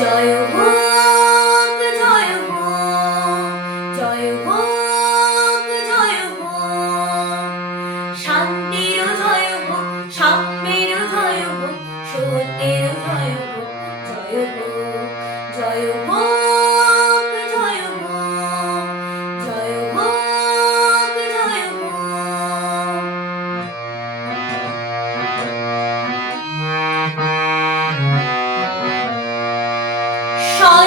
জয় হোক জয় হোক জয় হোক জয় হোক শান্তির জয় হোক সাম্যের জয় হোক সত্যের জয় হোক জয় হোক জয় হোক জয় হোক জয় হোক জয় হোক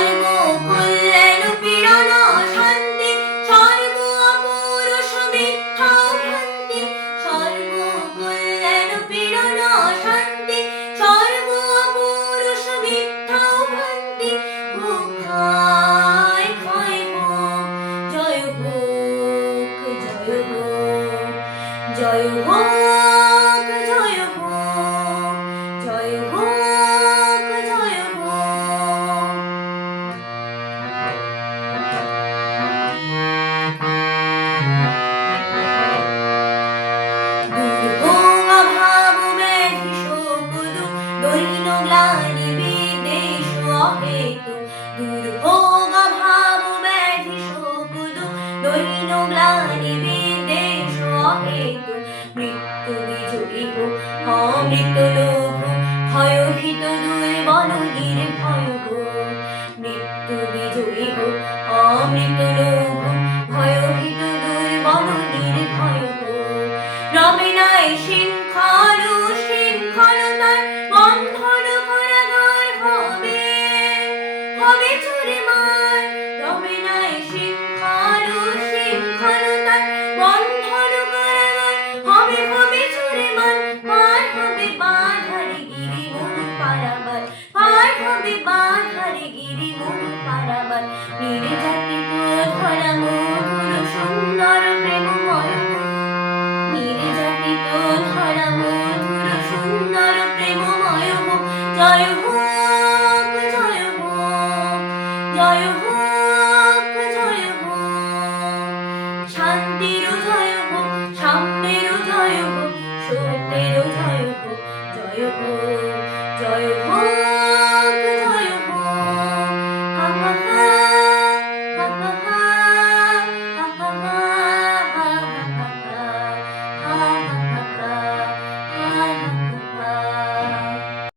সর্বকল্যাণ পীড়ন শান্তি সর্ব অপৌরুষ মিথ্যা ভ্রান্তি সর্বকল্যাণ পীড়ন শান্তি সর্ব অপৌরুষ মিথ্যা ভ্রান্তি ক্ষয় ক্ষয় হোক জয় হোক জয় হোক জয় হোক জয় হোক জয় হোক জয় হোক দুর্ভোগ অভাব ব্যাধি শোক দুঃখ দৈন্য গ্লানি বিদ্বেষ অহেতু দুর্ভোগ অভাব ব্যাধি শোক দুঃখ দৈন্য গ্লানি বিদ্বেষ অহেতু মৃত্যু বিজয়ী হোক অমৃত লোক ভয়ভীত দুর্বল নির্ভয় হোক মৃত্যু বিজয়ী হোক অমৃত লোক ভয়ভীত দুর্বল নির্ভয় হোক রবে নাই শৃঙ্খল শৃঙ্খলতার বন্ধন কারাগার হবে হবে চুরিমার রবে নাই শৃঙ্খল শৃঙ্খলতার বন্ধন কারাগার হবে হবে চুরিমার পার হবে বাধারে গিরি মন পারাবার পার হবে বাধারে গিরি মন পারাবার নির্যাতিত ধরা মধুর সুন্দর প্রেমময় নির্যাতিত ধরা মধুর সুন্দর প্রেমময় হোক জয় হোক জয় হোক জয় হোক জয় হোক শান্তির জয় হোক সাম্যের জয় হোক সত্যের জয় হোক জয় হোক জয়